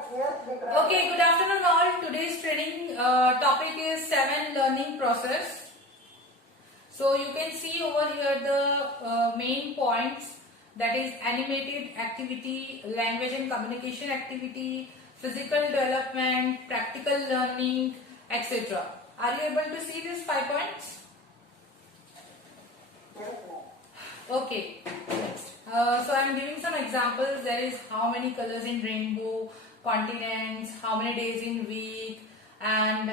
Okay, good afternoon all. Today's training topic is 7 learning process. So you can see over here the main points, that is animated activity, language and communication activity, physical development, practical learning, etc. Are you able to see these 5 points? Okay, next. So I am giving some examples. There is how many colors in rainbow, continents, how many days in week, and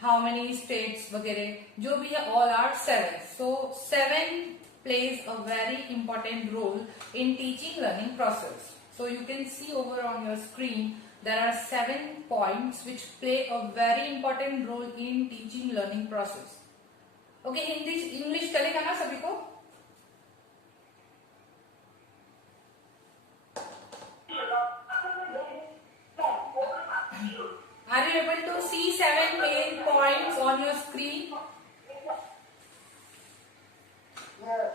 how many states वगैरह जो भी है, all are 7. So 7 plays a very important role in teaching learning process. So you can see over on your screen there are 7 points which play a very important role in teaching learning process. Okay, Hindi English चलेगा ना सभी को? Are you able to see 7 main points on your screen?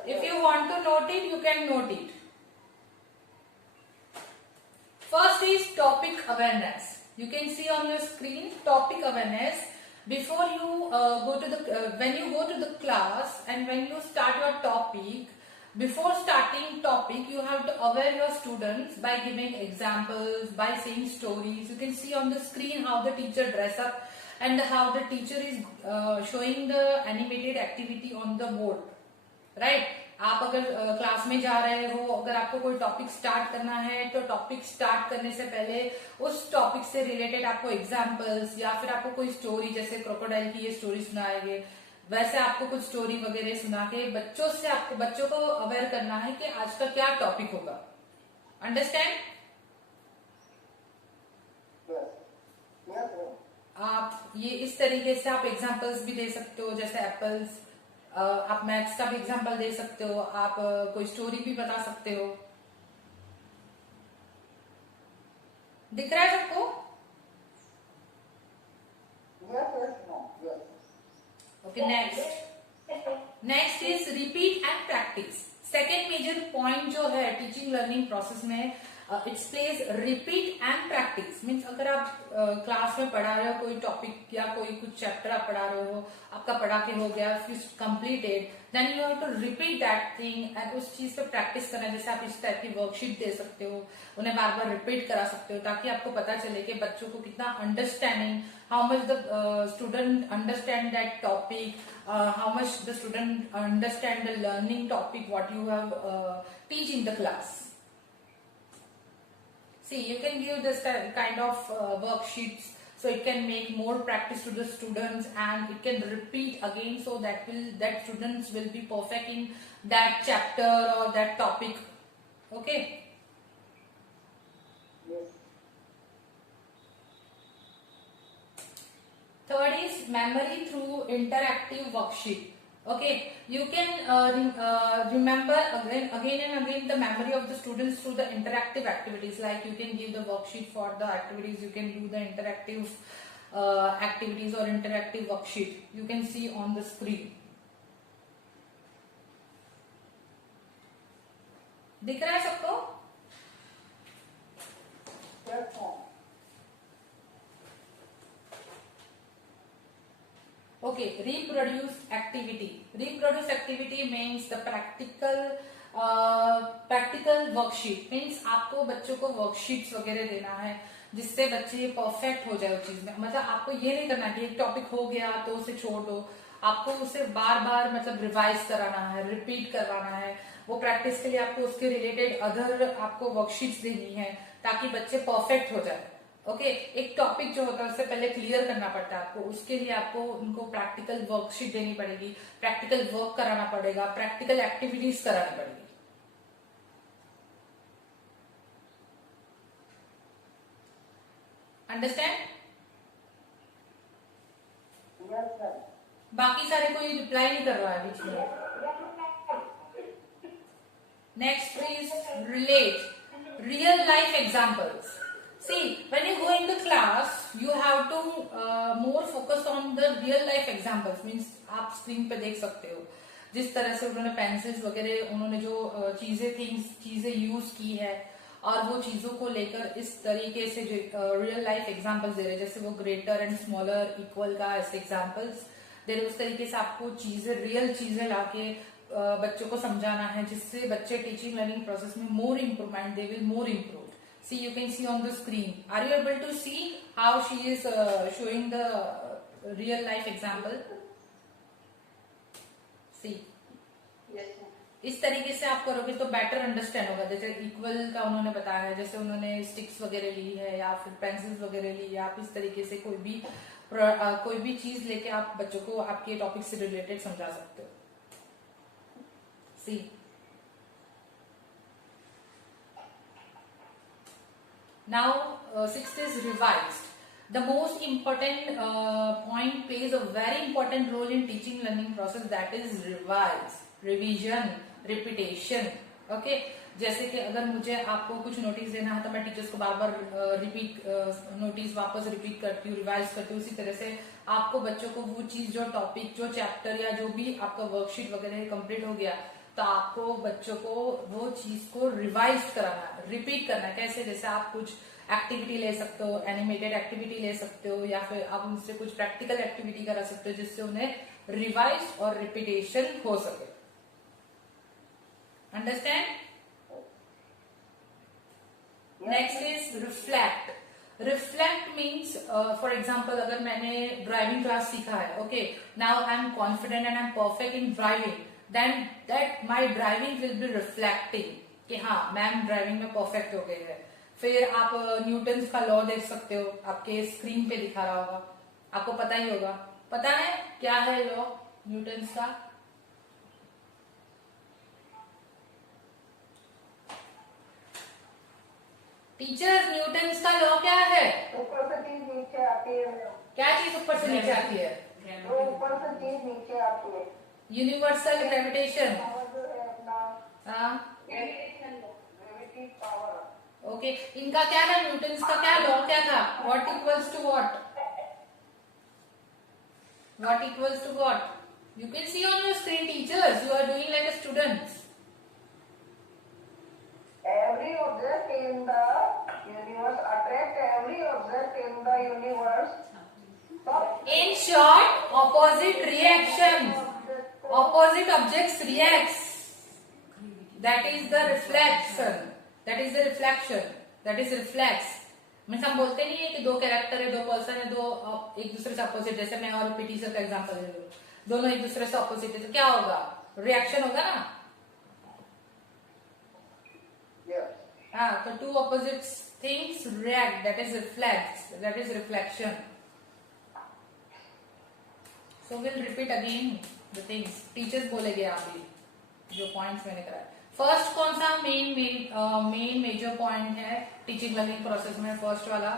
If you want to note it, you can note it. First is topic awareness. You can see on your screen topic awareness. Before you go to the when you go to the class and when you start your topic, before starting topic, you have to aware your students by giving examples, by saying stories. You can see on the screen how the teacher dress up and how the teacher is showing the animated activity on the board. Right? आप अगर class में जा रहे हो, अगर आपको कोई topic start करना है तो टॉपिक स्टार्ट करने से पहले उस टॉपिक से रिलेटेड आपको एग्जांपल्स या फिर आपको कोई स्टोरी, जैसे क्रोकोडाइल की ये स्टोरी सुनाएंगे, वैसे आपको कुछ स्टोरी वगैरह सुना के बच्चों को अवेयर करना है कि आज का क्या टॉपिक होगा. अंडरस्टैंड? आप ये इस तरीके से आप एग्जांपल्स भी दे सकते हो, जैसे एप्पल्स. आप मैथ्स का भी एग्जांपल दे सकते हो, आप कोई स्टोरी भी बता सकते हो. दिख रहा है सबको? Okay, next is repeat and practice. Second major point जो है टीचिंग लर्निंग प्रोसेस में, it's plays repeat and practice. Means अगर आप क्लास में पढ़ा रहे हो कोई टॉपिक या कोई कुछ चैप्टर आप पढ़ा रहे हो, आपका पढ़ा के हो गया, फिर completed, then you have to repeat that thing and उस चीज पे प्रैक्टिस करना. जैसे आप इस टाइप की वर्कशीट दे सकते हो, उन्हें बार बार रिपीट करा सकते हो ताकि आपको पता चले कि बच्चों को कितना understanding, how much the student understand that topic, how much the student understand the learning topic what you have teach in the class. See, you can give this kind of worksheets so it can make more practice to the students and it can repeat again, so that students will be perfect in that chapter or that topic. Okay? Yes. Third is memory through interactive worksheet. Okay, you can remember again and again the memory of the students through the interactive activities. Like you can give the worksheet for the activities, you can do the interactive activities or interactive worksheet. You can see on the screen. दिख रहा है सबको? Okay, reproduce activity. Reproduce activity means the practical worksheet. Means आपको बच्चों को worksheets वगैरह देना है जिससे बच्चे परफेक्ट हो जाए उस चीज में. मतलब आपको ये नहीं करना कि एक टॉपिक हो गया तो उसे छोड़ दो, आपको उसे बार बार मतलब रिवाइज कराना है, रिपीट करवाना है. वो प्रैक्टिस के लिए आपको उसके रिलेटेड अदर आपको वर्कशीट्स देनी है ताकि बच्चे परफेक्ट हो जाए. ओके, एक टॉपिक जो होता है उससे पहले क्लियर करना पड़ता है आपको, उसके लिए आपको उनको प्रैक्टिकल वर्कशीट देनी पड़ेगी, प्रैक्टिकल वर्क कराना पड़ेगा, प्रैक्टिकल एक्टिविटीज करानी पड़ेगी. अंडरस्टैंड? बाकी सारे कोई रिप्लाई नहीं कर रहा है बीच में. Next is relate real life examples. See, when you go in the class, you have to more focus on the real life examples. Means आप स्क्रीन पे देख सकते हो जिस तरह से उन्होंने पेंसिल्स वगैरह, उन्होंने जो चीजें यूज की है और वो चीजों को लेकर इस तरीके से रियल लाइफ एग्जांपल्स दे रहे हैं, जैसे वो ग्रेटर एंड स्मॉलर इक्वल का ऐसे एग्जांपल्स दे रहे, उस तरीके से आपको चीजें रियल चीजें लाके बच्चों को समझाना है, जिससे बच्चे टीचिंग लर्निंग प्रोसेस में more improvement, they will more improve. See, you can see on the screen. Are you able to see how she is showing the real life example? See. Yes, इस तरीके से आप करोगे तो better understand होगा. जैसे equal का उन्होंने बताया है, जैसे उन्होंने स्टिक्स वगैरह ली है या फिर पेंसिल्स वगैरह ली है, आप इस तरीके से कोई भी चीज लेके आप बच्चों को आपके टॉपिक से रिलेटेड समझा सकते हो. सी. Now, sixth is revised. The most important point plays a very important role in teaching learning process, that is revise, revision, repetition. Okay, जैसे कि अगर मुझे आपको कुछ नोटिस देना है तो मैं टीचर्स को बार बार नोटिस वापस रिपीट करती हूँ, रिवाइज करती हूँ. उसी तरह से आपको बच्चों को वो चीज, जो टॉपिक, जो चैप्टर या जो भी आपका वर्कशीट वगैरह कंप्लीट हो गया, तो आपको बच्चों को वो चीज को रिवाइज कराना, रिपीट करना. कैसे? जैसे आप कुछ एक्टिविटी ले सकते हो, एनिमेटेड एक्टिविटी ले सकते हो, या फिर आप उनसे कुछ प्रैक्टिकल एक्टिविटी करा सकते हो, जिससे उन्हें रिवाइज और रिपीटेशन हो सके. Understand? Next is reflect. Reflect means, for example, अगर मैंने ड्राइविंग क्लास सीखा है, okay, now I am confident and I am perfect in driving, then that my driving will be reflecting कि हाँ, मैम ड्राइविंग में perfect हो गए हैं. फिर आप न्यूटन्स का लॉ देख सकते हो, आपके स्क्रीन पे दिखा रहा होगा, आपको पता ही होगा. पता है क्या है लॉ न्यूटन्स का? टीचर्स, न्यूटन्स का लॉ क्या है? ऊपर से चीज नीचे आती है. क्या चीज ऊपर से नीचे आती है? तो ऊपर से चीज नीचे आती है. Universal gravitation. Gravity power. Okay, इनका क्या था? न्यूटन्स का क्या लॉ क्या था? What equals to what? What equals to what? You can see on your screen, teachers. You are doing like a students. Every object in the universe attract every object in the universe. In short, opposite reactions. Opposite objects reacts. That is the reflection. That is the reflection. That is reflex. Means हम बोलते नहीं है कि दो character है, दो person है, दो एक दूसरे से अपोजिट. जैसे मैं और पीटी सर का एग्जांपल ले लूं, दोनों एक दूसरे से अपोजिट है, तो क्या होगा? रिएक्शन होगा ना. हाँ, तो two opposite things react, that is reflex, that is reflection. So will repeat again the things. Teachers बोलेंगे आप भी जो पॉइंट्स मैंने कराए. फर्स्ट कौन सा मेन मेजर पॉइंट है टीचिंग लर्निंग प्रोसेस में? फर्स्ट वाला,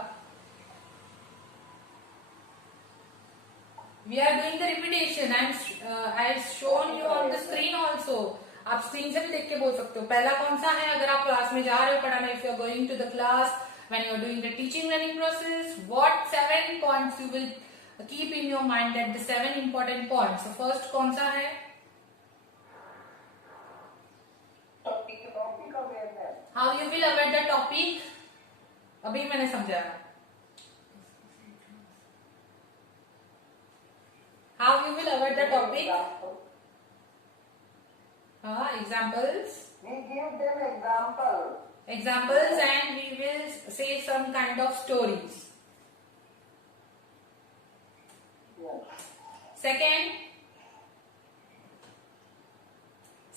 we are doing the repetition. I shown you on the screen also. आप स्क्रीन से भी देख के बोल सकते हो. पहला कौन सा है? अगर आप क्लास में जा रहे हो पढ़ाने, if you are going to the class, when you are doing the teaching learning process, what 7 points you will keep in your mind, that the 7 important points. First कौन सा है? How you will avoid the topic? अभी मैंने समझाया. How you will avoid the topic? Examples. We give them examples. Examples, and we will say some kind of stories. Yes.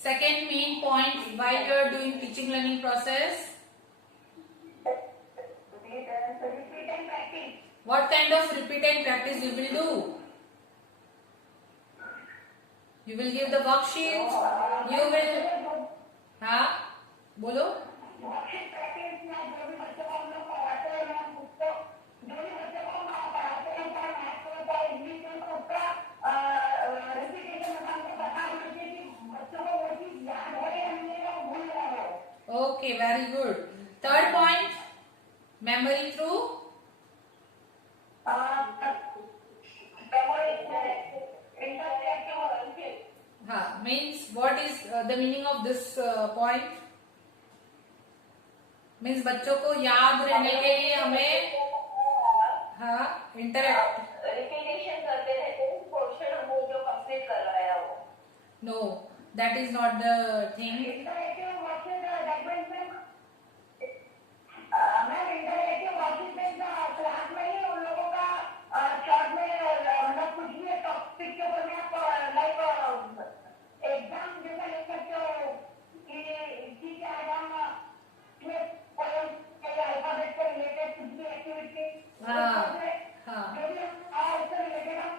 Second main point, while you are doing teaching learning process, Repeat and practice. what kind of repeat and practice you will do? You will give the worksheets. You will, हाँ, बोलो. Okay, very good. Third point, memory through. Means what is the meaning of this point? Means बच्चों को याद रहने के लिए हमें हाँ इंटरेक्ट रिपीटेशन करते रहते हैं क्वेश्चन वो जो कंप्लीट कर रहा है वो know that is not the thing interactive versus development ma'am interactive versus में क्लास में ही उन लोगों का शॉर्ट में मतलब कुछ भी टॉपिक के ऊपर में आप लाइक एग्जाम जैसा ले सकते हो कि ठीक है आज हम ये पोएम के अल्फाबेट से रिलेटेड कुछ भी एक्टिविटी हाँ हाँ जो भी उससे रिलेटेड हम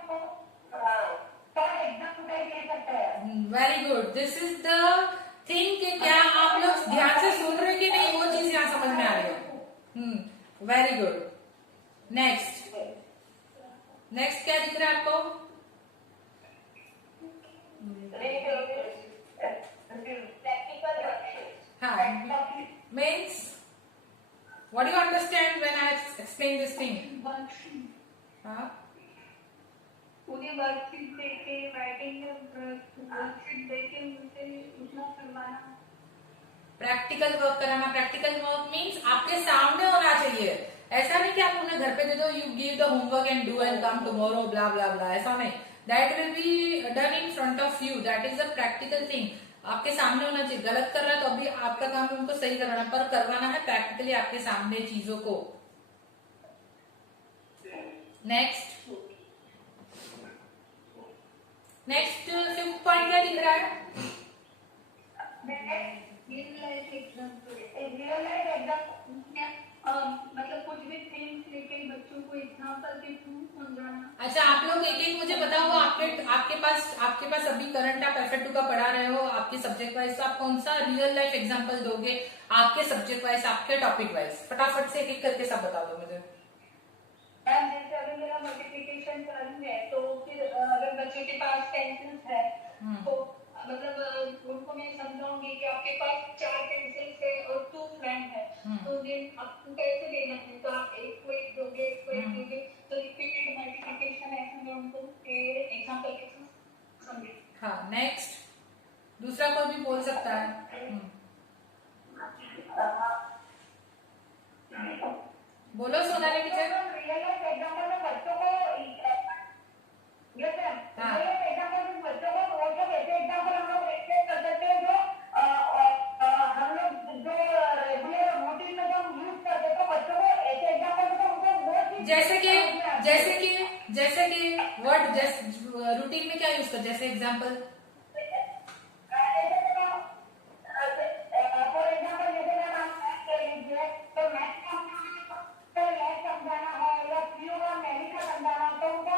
एग्जाम टाइप ले सकते हैं very good this is the thing कि क्या आप लोग ध्यान से सुन रहे कि नहीं वो चीज यहाँ समझ में आ रही है वेरी गुड नेक्स्ट नेक्स्ट क्या दिख रहा है आपको प्रैक्टिकल हाँ means what do you understand when I explain this thing हाँ उन्हें वर्कशीट देके राइटिंग वर्कशीट देके उनसे उतना करवाना प्रैक्टिकल वर्क कराना प्रैक्टिकल वर्क मीन्स आपके सामने होना चाहिए ऐसा नहीं कि आप उन्हें घर पे दे दो you give the homework and do and come tomorrow blah blah blah ऐसा नहीं that will be done in front of you that is the practical thing आपके सामने होना चाहिए गलत कर रहा है तो अभी आपका काम है उनको सही करवाना पर करवाना है प्रैक्टिकली आपके सामने चीजों को नेक्स्ट नेक्स्ट 5th पॉइंट क्या दिख रहा है real life example real life exam मतलब कुछ भी थिंग्स लेके बच्चों को एग्जाम्पल के थ्रू समझाना अच्छा आप लोग एक एक मुझे बताओ आपके पास अभी करंट आप FA2 का पढ़ा रहे हो आपके सब्जेक्ट वाइज तो आप कौन सा रियल लाइफ एग्जांपल दोगे आपके सब्जेक्ट वाइज आपके टॉपिक वाइज फटाफट से एक एक करके सब बता दो मुझे मैम जैसे अभी मेरा मल्टीप्लिकेशन चालू है तो फिर अगर बच्चे के पास पेंसिल्स है तो मतलब उनको मैं समझाऊंगी कि आपके पास 4 पेंसिल्स है और 2 फ्रेंड है तो देन आपको कैसे देना है तो आप एक को एक दोगे एक को एक दोगे तो रिपीटेड मल्टीप्लिकेशन ऐसे मैं उनको एग्जांपल के थ्रू समझाऊंगी हाँ नेक्स्ट दूसरा कोई भी बोल सकता है बोलो Sonali teacher real life example में बच्चों को yes ma'am real life example में बच्चों को वो जो ऐसे एग्जाम्पल हम लोग एक्सप्लेन कर सकते हैं जो हम लोग जो रेगुलर रूटीन में जो हम यूज करते हैं तो बच्चों को ऐसे एग्जाम्पल में तो उनको वो चीज जैसे कि वर्ड रूटीन में क्या यूज कर जैसे एग्जांपल फॉर एग्जाम्पल जैसे मैं मैथ कर लीजिए तो मैथ का मैथ समझाना है या पीओ का मैनी का समझाना तो उनको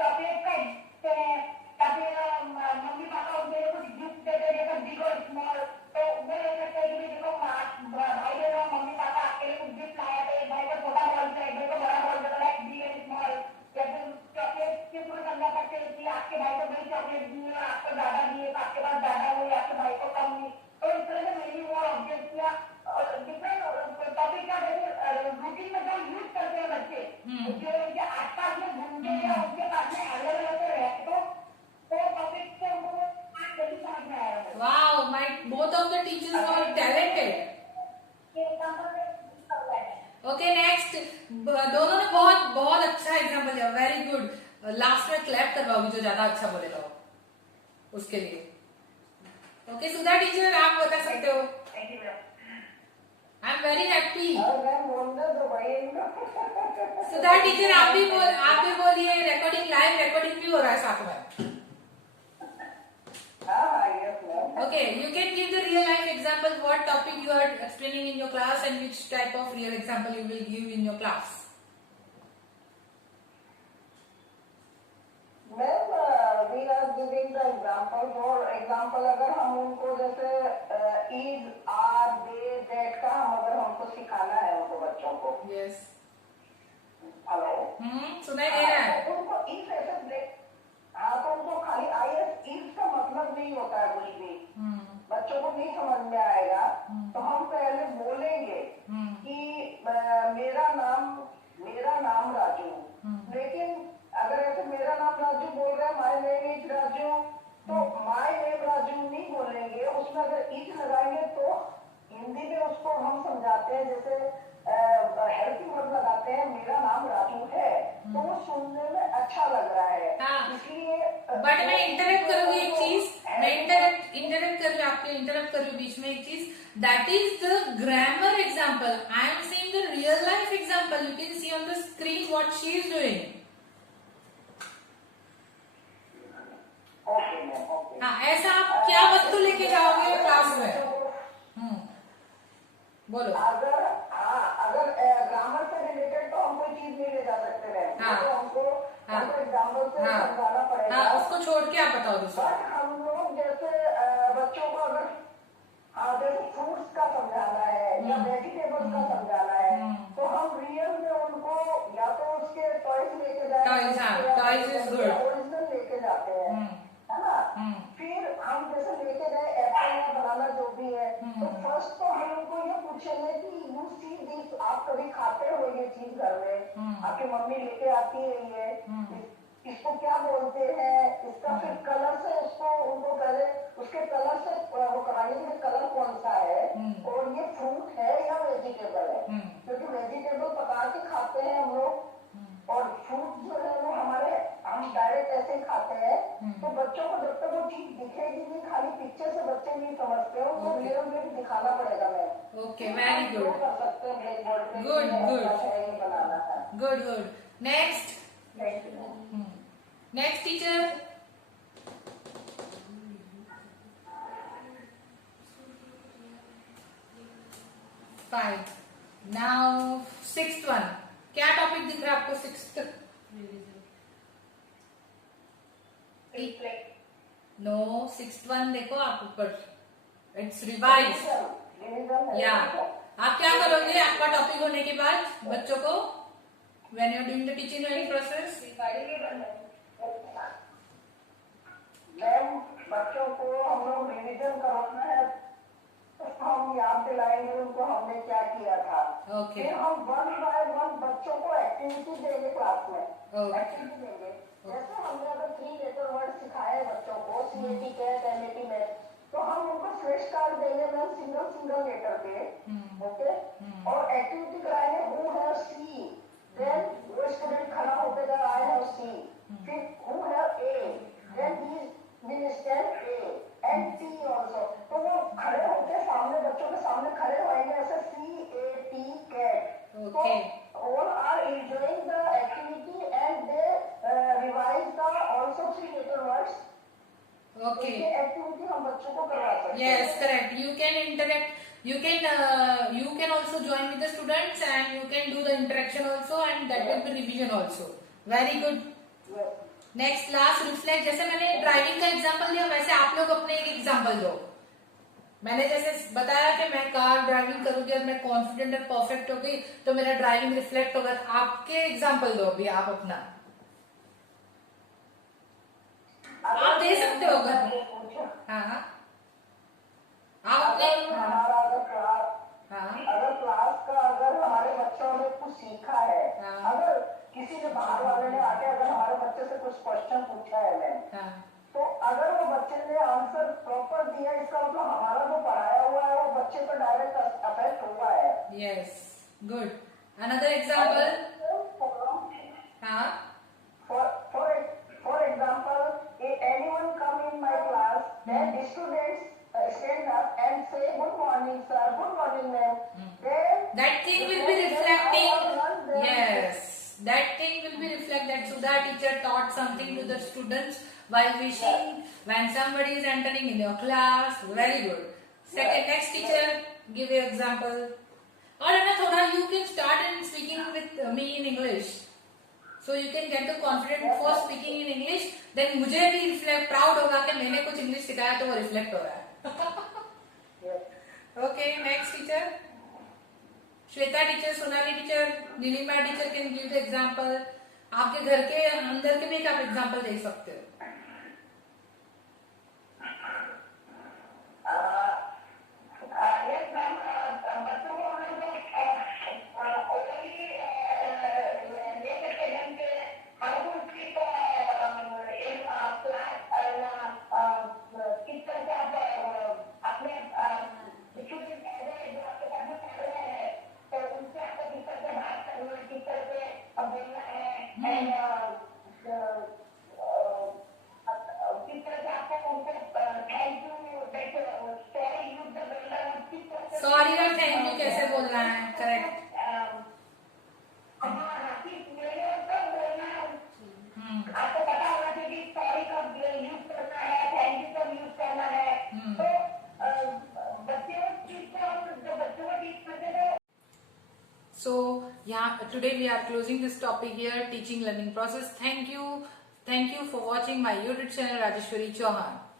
चॉकलेट का देते हैं या फिर मम्मी पापा उनके लिए कुछ गिफ्ट देते हैं जैसे बिग और स्मॉल तो वो ले सकते हैं कि देखो भाई बहनों मम्मी पापा आपके लिए कुछ गिफ्ट लाया तो एक भाई को छोटा बॉल से एक भाई को बड़ा बॉल देता है बिग एंड स्मॉल या फिर चॉकलेट के थ्रू समझा सकते हैं कि आपके भाई को बड़ी चॉकलेट दी है और आपको ज्यादा दी है तो आपके पास ज्यादा हुई आपके भाई को कम हुई तो इस तरह से मेरी वो ऑब्जेक्ट या डिफरेंट टॉपिक का जैसे रूटीन में जो यूज करते हैं बच्चे जो उनके आसपास में घूमते या उनके पास में अलग अलग रहते तो वो टॉपिक से उनको जल्दी समझ में आएगा wow my both of the teachers were talented ये एग्जांपल में कर रहा है ओके नेक्स्ट दोनों ने बहुत बहुत अच्छा एग्जांपल दिया वेरी गुड लास्ट में क्लैप करवाओगी जो ज्यादा अच्छा बोलेगा उसके लिए ओके सुधा टीचर आप बता सकते हो thank you ma'am I am very happy ma'am बोलना तो भाई सुधा टीचर आप भी बोलिए रिकॉर्डिंग लाइव रिकॉर्डिंग भी हो रहा है साथ में yes ma'am okay you can give the real life example what topic you are explaining in your class and which type of real example you will give in your class ma'am we are giving the example for example अगर हम उनको जैसे is are they that का हम अगर हमको सिखाना है उनको बच्चों को yes हेलो सुनाई दे रहा है तो उनको इस ऐसे ब्रेक हाँ तो उनको खाली आईएस इज का मतलब नहीं होता है कुछ भी बच्चों को नहीं समझ में आएगा तो हम पहले बोलेंगे कि मेरा नाम राजू लेकिन अगर ऐसे मेरा नाम राजू बोल रहा है माय नेम इज राजू तो माय नेम राजू नहीं बोलेंगे उसमें अगर इज लगाएंगे तो हिंदी में उसको हम समझाते हैं, जैसे हेल्प वर्ड लगाते हैं, मेरा नाम राजू है, तो वो सुनने में अच्छा लग रहा है। हाँ। इसलिए बट मैं इंटरप्ट करूंगी एक चीज, मैं इंटरप्ट कर रही हूँ, आपके इंटरप्ट कर रही हूँ बीच में एक चीज, that is the grammar example. I am saying the real life example. You can see on the screen what she is doing. Okay ma'am, okay. हाँ, ऐसा आप क्या वस्तु लेके जाओगे क्लास में? बोलो। अगर ग्रामर से रिलेटेड तो हम कोई चीज नहीं ले जा सकते मैम, हाँ। तो हमको एग्जाम्पल से हाँ। समझाना पड़ेगा। हाँ, उसको छोड़ के आप बताओ दूसरा। बट हम लोग जैसे बच्चों को अगर जैसे फ्रूट्स का समझाना है या वेजिटेबल्स का समझाना है, तो हम रियल में उनको या तो उसके टॉयज लेके जाए, Toys, हाँ, toys is good. ओरिजिनल लेके जाते हैं, है ना। फिर हम जैसे लेके गए एप्पल या बनाना जो भी है, तो फर्स्ट तो हम उनको ये पूछेंगे कि यू सी दिस, आप कभी खाते हो ये चीज घर में, आपकी मम्मी लेके आती है ये, इसको क्या बोलते हैं, इसका फिर कलर से उसको उनको पहले उसके कलर से वो कराएंगे कि कलर कौन सा है और ये फ्रूट है या वेजिटेबल है, क्योंकि वेजिटेबल पका के खाते हैं हम लोग और फ्रूट जो है वो हम डायरेक्ट ऐसे ही खाते हैं। तो बच्चों को जब तक वो चीज दिखेगी नहीं, खाली पिक्चर से बच्चे नहीं समझते हो, तो रियल में भी दिखाना पड़ेगा मैम। ओके, वेरी गुड, कर सकते हैं ब्लैक बोर्ड पे, गुड गुड ये बनाना है। Good good. Next next teacher. Five. Now sixth one. क्या टॉपिक दिख रहा है आपको सिक्स्थ? नो, सिक्स्थ वन देखो आप ऊपर, इट्स रिवाइज। या आप क्या करोगे आपका टॉपिक होने के बाद बच्चों को, when you are doing the teaching learning process? Ma'am बच्चों को हम लोग रिविजन करवाना है, तो हम याद दिलाएंगे उनको हमने क्या किया था। ओके। फिर हम वन बाय वन बच्चों को एक्टिविटी देंगे क्लास में। ओके। एक्टिविटी देंगे, जैसे हमने अगर 3 लेटर वर्ड सिखाए बच्चों को, CAT, कैट, MAT में, तो हम उनको फ्लैश कार्ड देंगे मैम, सिंगल लेटर पे, ओके। और एक्टिविटी कराएंगे हु हैव सी, देन वो स्टूडेंट खड़ा होकर गया आई हैव सी, फिर who have A, then he will stand A and T also, तो वो खड़े होके सामने बच्चों के सामने खड़े होंगे ऐसे CAT cat. Okay. So all are enjoying the activity and they revise the also 3 letter words. Okay. ये एक्टिविटी हम बच्चों को करवा सकते हैं। Yes, correct. You can interact. You can also join with the students and you can do the interaction also and that will be revision also. Very good. Yes. Next class reflect. जैसे मैंने driving का example दिया वैसे आप लोग अपने एक example दो। मैंने जैसे बताया कि मैं कार ड्राइविंग करूंगी और मैं कॉन्फिडेंट और परफेक्ट हो गई तो मेरा ड्राइविंग रिफ्लेक्ट होगा। आपके एग्जांपल दो अभी आप अपना, आप दे सकते हो अगर। हाँ, आप अपने हमारा हाँ अगर क्लास का अगर हमारे बच्चों ने कुछ सीखा है, हाँ। अगर किसी ने बाहर वाले ने आके अगर हमारे बच्चे से कुछ क्वेश्चन पूछा है मैम, हाँ तो अगर वो बच्चे ने आंसर प्रॉपर दिया, इसका मतलब हमारा जो पढ़ाया हुआ है वो बच्चे पर डायरेक्ट अफेक्ट हुआ है। Yes, good. Another example. हाँ, for example, if anyone come in my class, then the students stand up and say good morning sir, good morning ma'am, then that thing will be reflecting. Yes, that thing will be reflect that Sudha teacher taught something to the students while wishing when somebody is entering in your class. Very good. Second, next teacher, give your example. Or Thoda, you can start in speaking with me in English. So you can get the confidence for speaking in English. Then मुझे भी reflect proud होगा कि मैंने कुछ English सिखाया तो वो reflect हो रहा है। Okay, next teacher. Shweta teacher, Sonali teacher, Nilima teacher can give the example. आपके घर के अंदर के भी एक आप एग्जांपल दे सकते हो। yes ma'am, बच्चों को हम लोग already लेके चलें कि how to speak in class, किस तरह से आप अपने students यहाँ today we are closing this topic here, teaching learning process. Thank you for watching my YouTube channel Rajeshwari Chauhan.